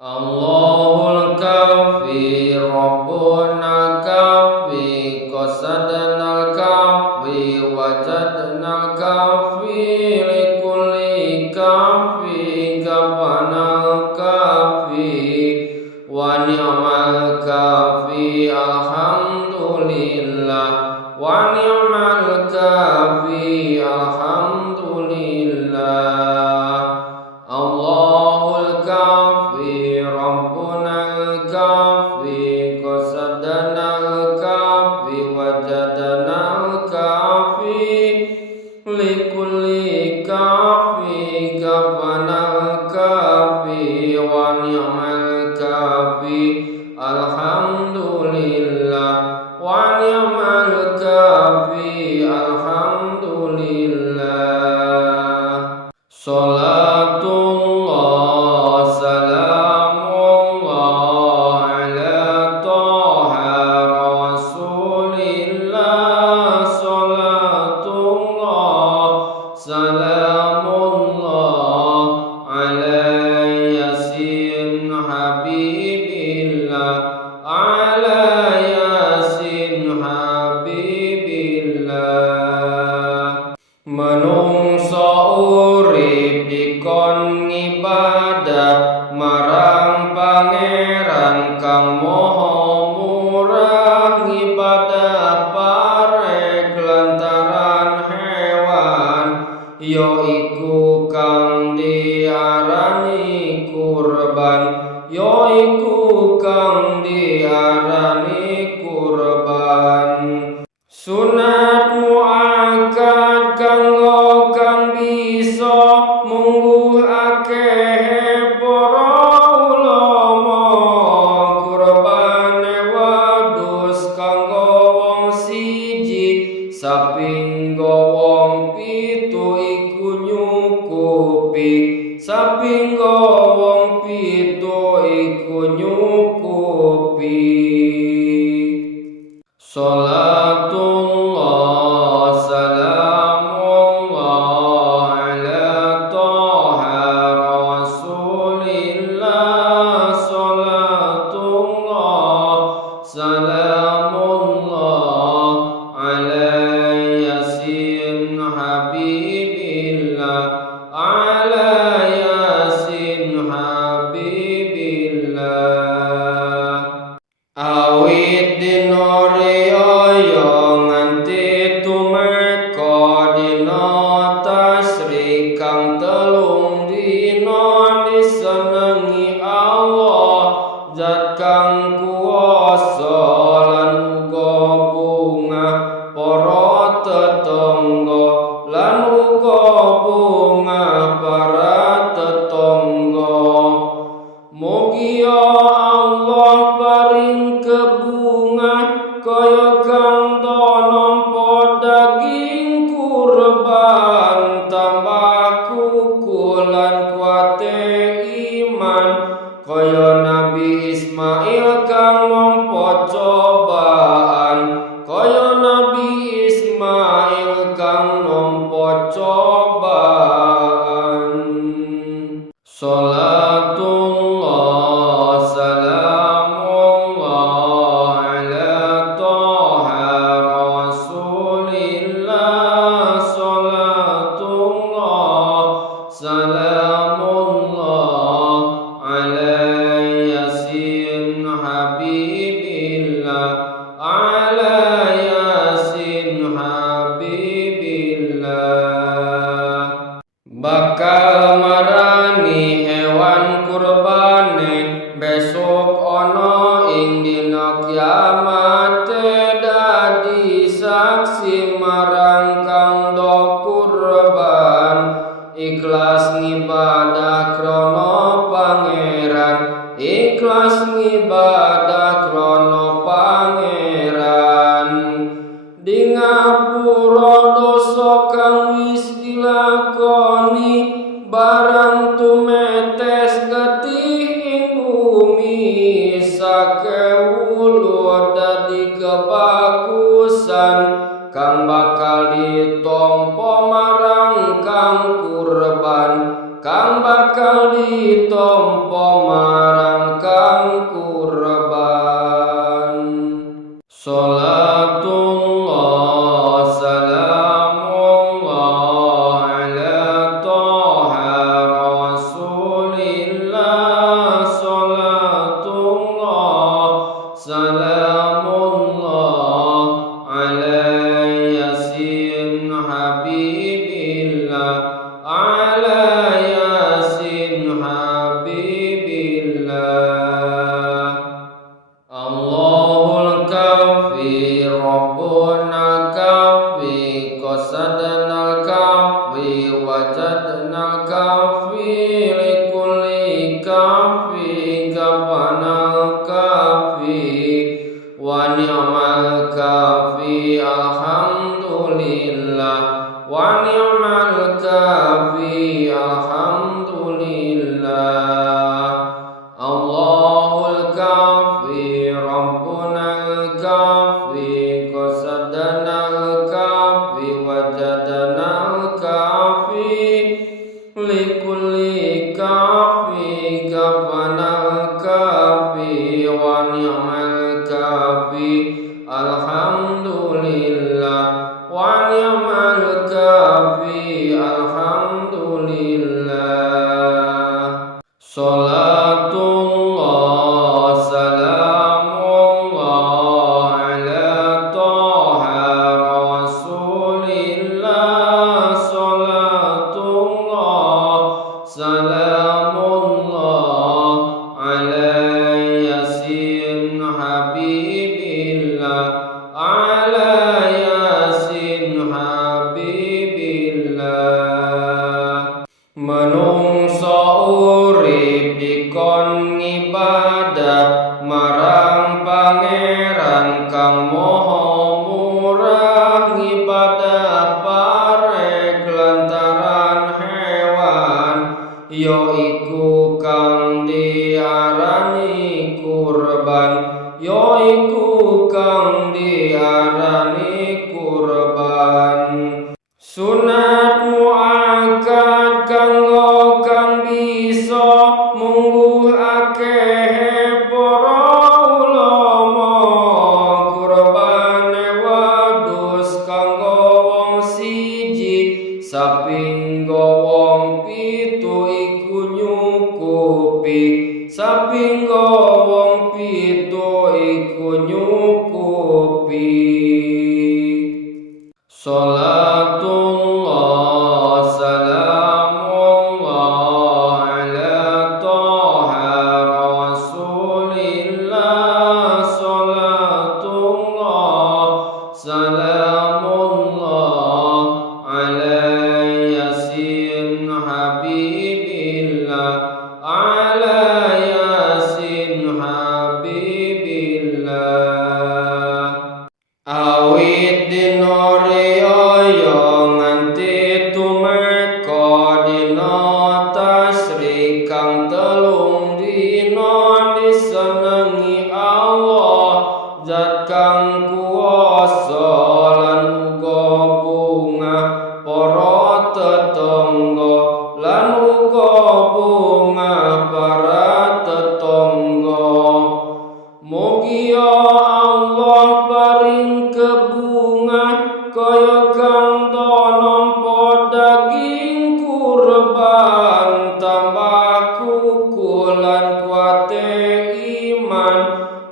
Allahul kafi Rabbuna kafi qasadna kafi wajadna kafi likulli kafi kafana kafi wa ni'mal kafi alhamdulillah wa ni'mal kafi alhamdulillah. Allahul kafi Rabbunal kafi qasadanal kafi wajadanal kafi likulli kafi kafanal kafi wa ni'mal kafi alhamdulillah wa ni'mal kafi alhamdulillah. Salatullah salamullah ala toha rasulillah. Salatullah salamullah ala yasin habibillah ala yasin habibillah. Menungso urip dikon ngibadah marang pangeran kang moho murah, ngibadah parek lantaran hewan yaiku kang diarani kurban, yaiku kang diarani kurban. Sunat muakkad kanggo kang bisa mungguh akeh para ulama, kurbane wadus kanggo wong siji sapinggo wong pitu iku nyukupi, sapinggo wong pitu iku nyukupi. Salatullah salamullah ala toha rasulillah. Salatullah salamullah ala yasin habibillah ala yasin habibillah. Awit dino riyaya nganti tumeka dina tasyrik kang telung dina disenengi Allah zat kang kuwasa lan uga bungah para tetangga lan uga bungah para tetangga. Mugi Allah paring kebungah kaya kang nampa daging kurban, tambah kukulan kuate iman kaya Nabi Ismail kang nampa cobaan, kaya Nabi Ismail kang nampa cobaan. Salatullah salamullah ala toha rasulillah. Salatullah salamullah ala yasin habibillah ala yasin habibillah. Bakal marani hewan kurbane besok ana ing dina kiamat, dadi saksi marang kang do kurban, ikhlas ngibadah krana pangeran, ikhlas ngibadah krana pangeran. Di ngapura dosa kang wis dilakoni, barang tumetes getih ing bumi, sakewulu dadi kebagusan kang bakal ditampa marang kang kurban, kang bakal ditampa marang Salatullah salamullah ala Toha Rasulillah. Salatullah salamullah ala Yasin Habibillah. Ala Yasin Habibillah. Menungso urip dikon ngibadah marang Pangeran kang moho murah. Ngibadah parek lantaran hewan yaiku kang diarani kurban. Yaiku kang diarani kurban. Sunat muakkad kanggo kang bisa mungguh akeh para ulama. Kurbane wadus kanggo wong siji, sapinggo wong pitu iku nyukupi. Sapinggo wong pitu iku nyukupi. Salatullah salamullah ala Toha Rasulillah. Salatullah salamullah ala Yasin Habibillah. Ala Yasin Habibillah. Awit dino riyaya nganti tumeka dina tasyrik kang telung dina disenengi Allah zat kang kuwasa lan uga bungah para tetangga. Lan uga bungah para tetangga. Mugi Allah paring kebungah kaya kang nampa daging kurban. Tambah kukulan kuate iman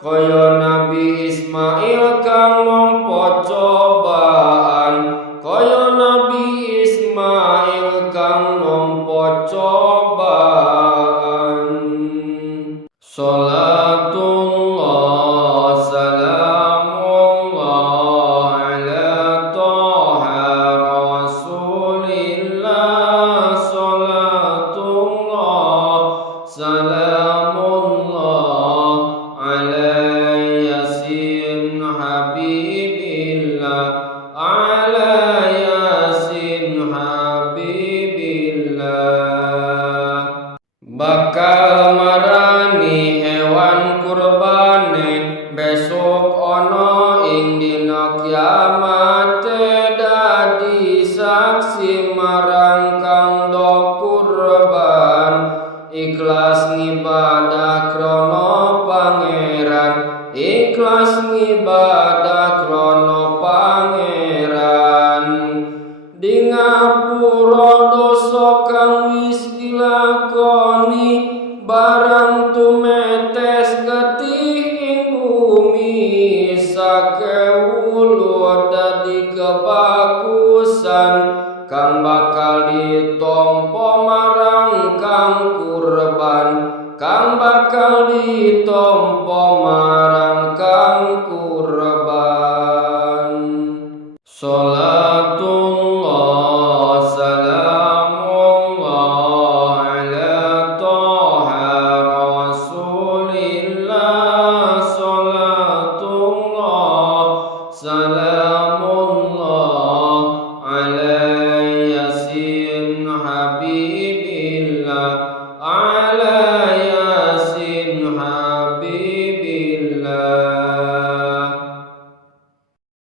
kaya Nabi Ismail kang nampa cobaan. Kaya Nabi Ismail kang nampa cobaan. Salatullah salamullah ala Toha Rasulillah. Salatullah salamullah ala Yasin Habibillah. Ala Yasin Habibillah. Bakal marani hewan kurbane besok ana ing dina kiamat. Dadi saksi marang kang do kurban. Ikhlas ngibadah krana Pangeran. Ikhlas ngibadah krana Pangeran. Di ngapura dosa kang wis dilakoni. Barang tumetes getih ing bumi. Sakewulu dadi kebagusan kang bakal ditompo marang kang kurban. Kang bakal ditompo